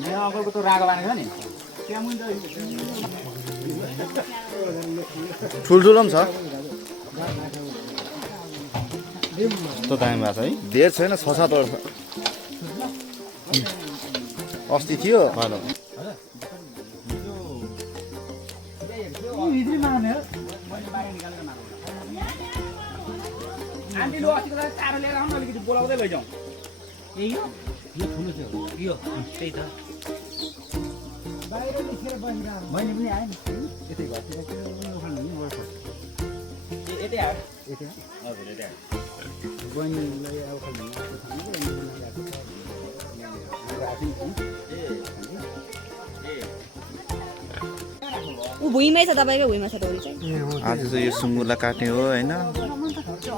मेरो अङ्कलको त रागो बानेको छ नि ठुल्ठुलो पनि छ त दामी भएको छ है धेर छैन 6-7 वर्ष अस्ति थियो आन्टी लो अस्तिको चारो लिएर आउनु अलिकति बोलाउँदै लैजाउँ यही हो यो ठुलो चाहिँ हो यो त्यही त बाहिर निस्केर बसिरहेको बहिनी पनि आएन यतै घरतिर यतै आयो यतै हजुर यतै आयो बहिनीलाई अब ऊ भुइँमै छ तपाईको भुइँमा छ डोरी चाहिँ आज चाहिँ यो सुँगुरलाई काट्ने हो हैन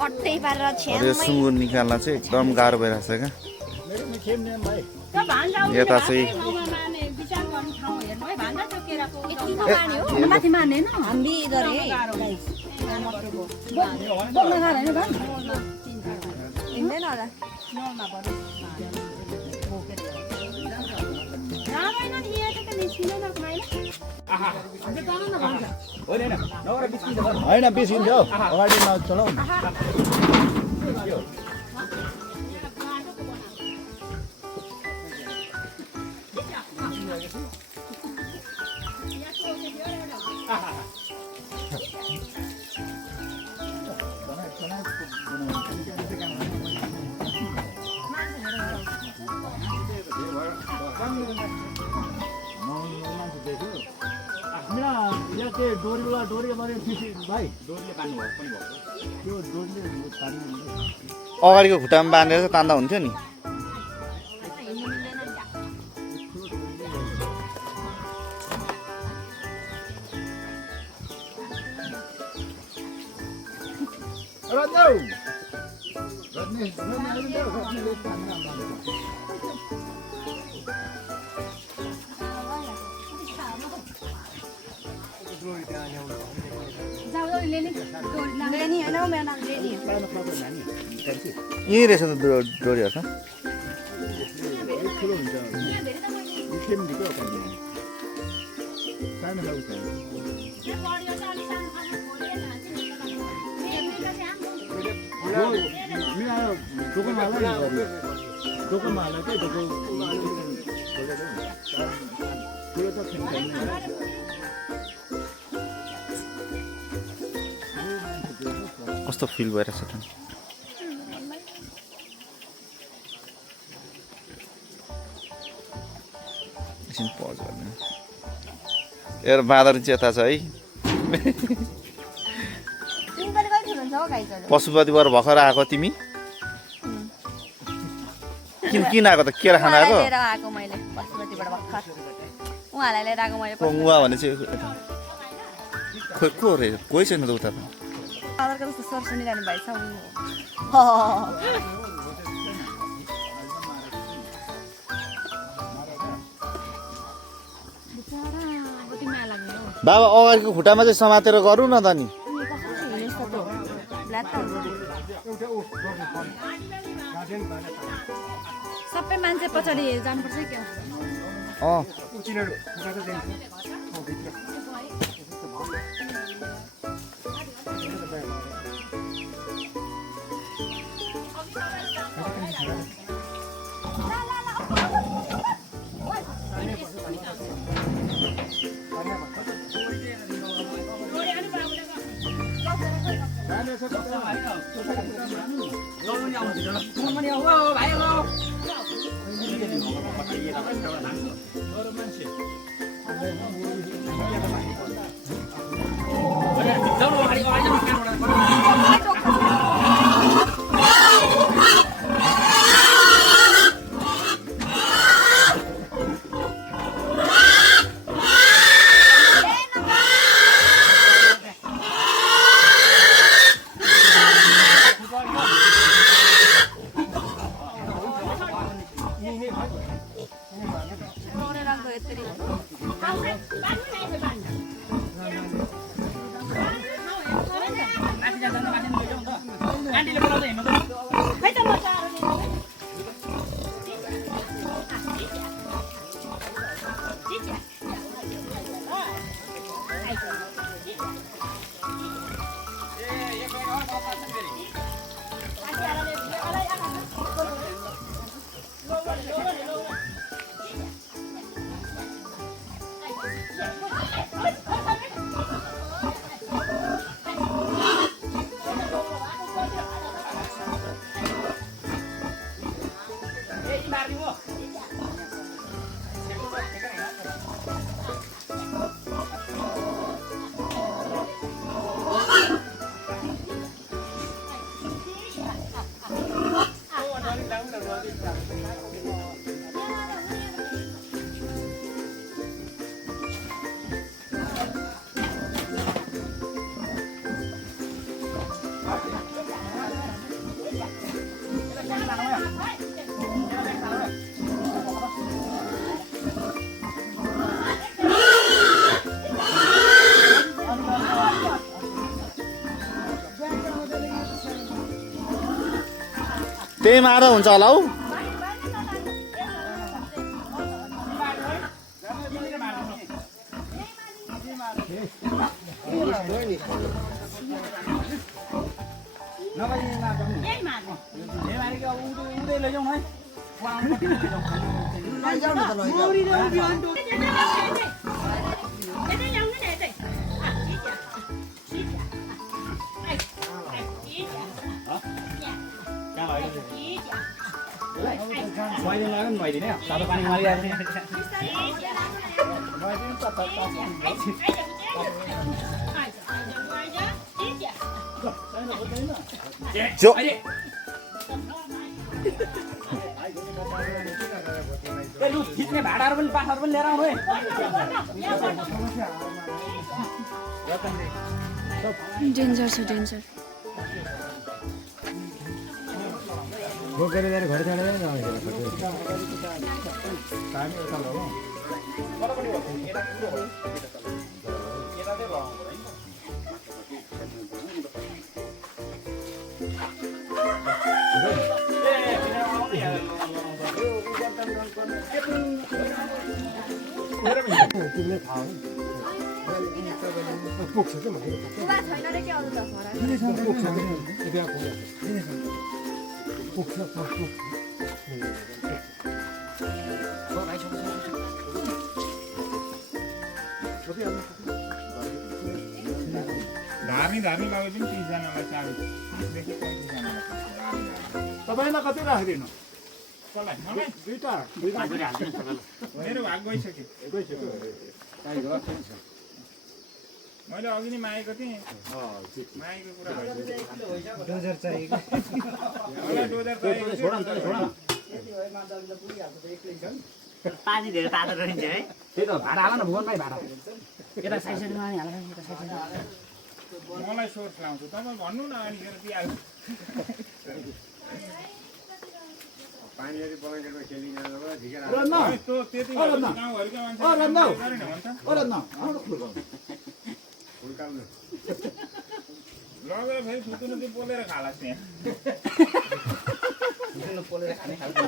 अट्टै पारेर छ्याम यो सुँगुर निकाल्न चाहिँ एकदम गाह्रो भइरहेछ क्या यता चाहिँ माथि मार्ने हामी गरे हिँड्दैन होला होइन बिर्सिन्छ हौ अगाडि नचलाउ अगाडिको खुट्टामा बाँधेर चाहिँ तान्दा हुन्थ्यो नि यही रहेछ त डोरीहरू त कस्तो फिल भइरहेछ त एकछिन पज गर्ने यार बाँदर चेता छ है पशुपतिबाट भर्खर आएको तिमी किन आएको त केरा खान आएको उहाँ भने चाहिँ खोइ को रे कोही छैन त उता त सरसनिरहनु भएछ बाबा अगाडिको खुट्टामा चाहिँ समातेर गरौँ न त नि सबै मान्छे पछाडि जानुपर्छ क्या त्यही मार्दा हुन्छ होला हौ नुहाइदिने तातो पानी मारिरहेको जो खिच्ने भाडाहरू पनि पाठाहरू पनि लिएर आउनु है डेन्जर छ डेन्जर बोकेर ल्याएर घर चढेर तिमीले थाहा पुग्छ कि छैन रे के अरू त धार्नी लगाए पनि 30 जनालाई 40 देखि 35 जनालाई तपाईलाई कति राखिदिनु कसलाई मलाई दुईटा मेरो भाग गइसक्यो मैले अघि नै मागेको थिएँ मागेको कुरा डोजर चाहिएको मलाई डोजर चाहिएको पानी धेरै तातो गरिन्छ है त्यही त भाडा हाल न भुवन भाइ भाडा यता साइडमा नि हाल यता साइडमा मलाई सोर्स लाउँछु तपाईँ भन्नु न अनिखेर दिइहाल्छु पानीहरु बगैँचामा खेलिन झिकेर त्यति गाउँहरुका फुल्काउनु लगेर फेरि सुत्नु चाहिँ पोलेर खाला त्यहाँ पोलेर खाने खालको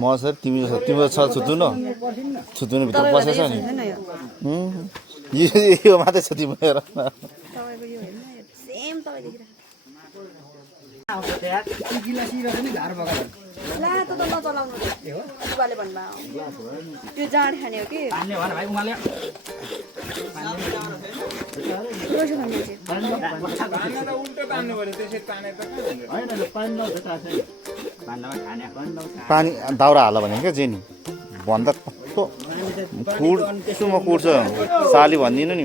म सर तिम्रो छ छुतुनो छुतुनो भित्र पसेछ नि यो मात्रै छ तिम्रो हेर तपाईको यो हेर्नु सेम तपाईँ ला त नचलाउनु बुबाले भन्नुभयो त्यो जाँड खाने हो कि पानी भन भाइ उमाले रोसो भन्ने चाहिँ तान्न त उल्टो तान्नु पर्यो त्यसरी ताने त पानी दाउरा हाल भने क्या जेनी भन्दा कस्तो कुड्छु म कुड्छ साली भनिदिनु नि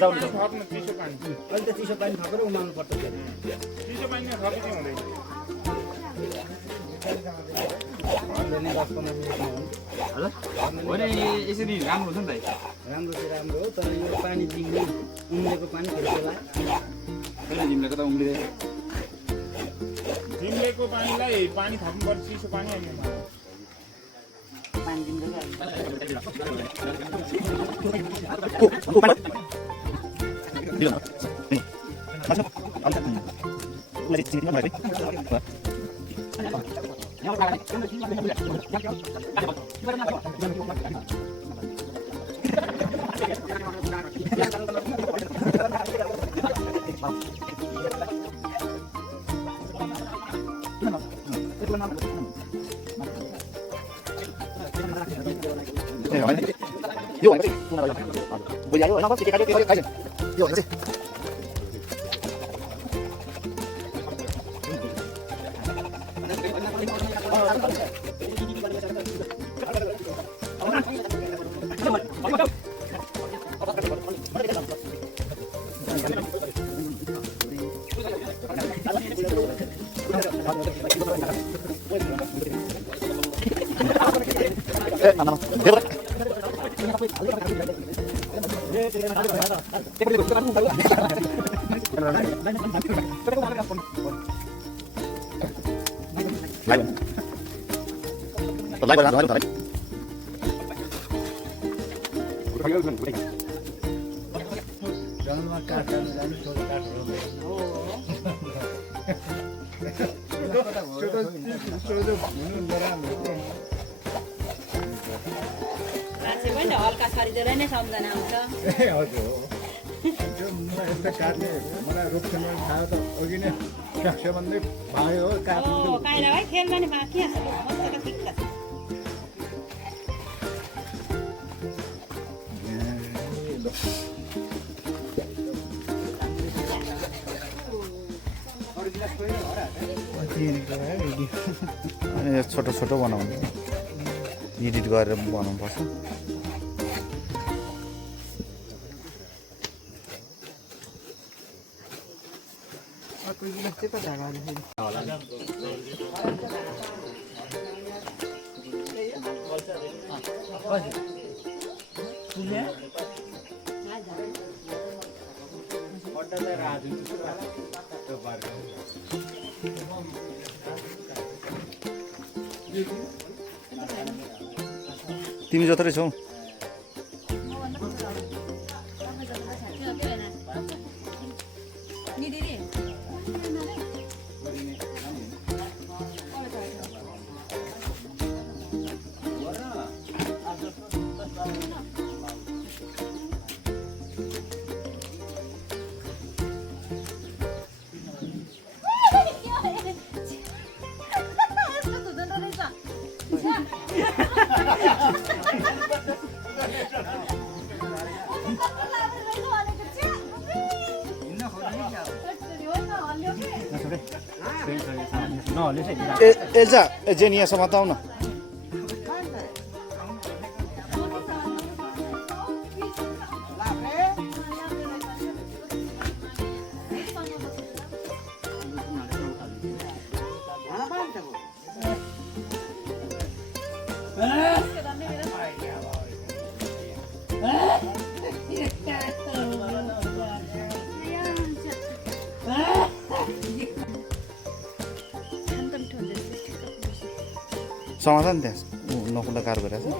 थप्नु चिसो पानी अहिले त चिसो पानी थपेर उमाल्नु पर्छ चिसो पानी थपिदिनु हुँदैन यसरी राम्रो हुन्छ नि त राम्रो चाहिँ राम्रो हो तर यो पानी दिने उम्लेको पानी खेल्छला जिम्लेको त उम्लिँदैन जिम्लेको पानीलाई पानी थप्नु पर्छ चिसो पानी अनि पानी दिँदै हल्का खरिदेर नै सम्झना आउँछ भाइ खेल्दा नि बाँकी छोटो छोटो बनाउनु एडिट गरेर बनाउनु पर्छ तिमी जत्रै छौ एल्जा जेनी यहाँसम्म त आऊ न समाधान त्यहाँ नकुला कार भइरहेको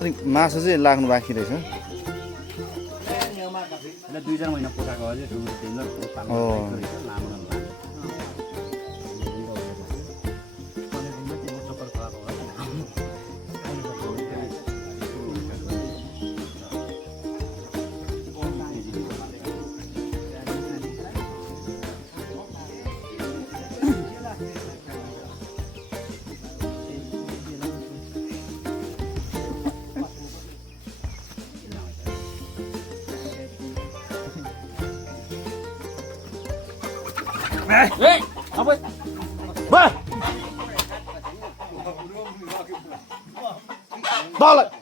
अलिक मासु चाहिँ लाग्नु बाँकी रहेछ 2-4 महिना पोखाएको अझै बाउलाई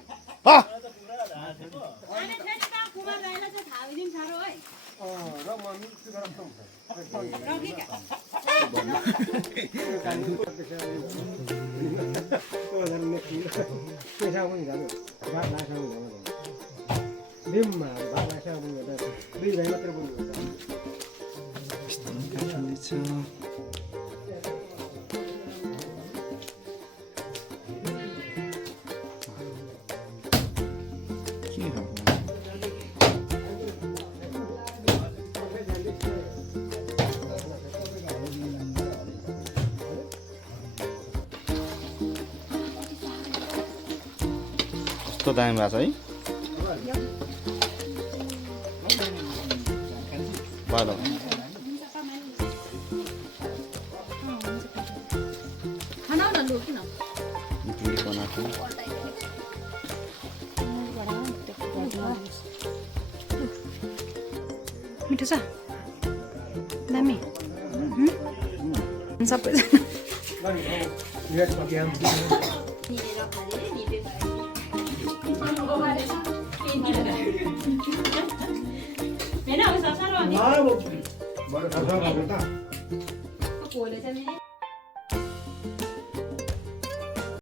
कस्तो दामी भएको छ है बालो खाना न लु किन भिडी बनाएको मिठो छ दामी सबैजना बडो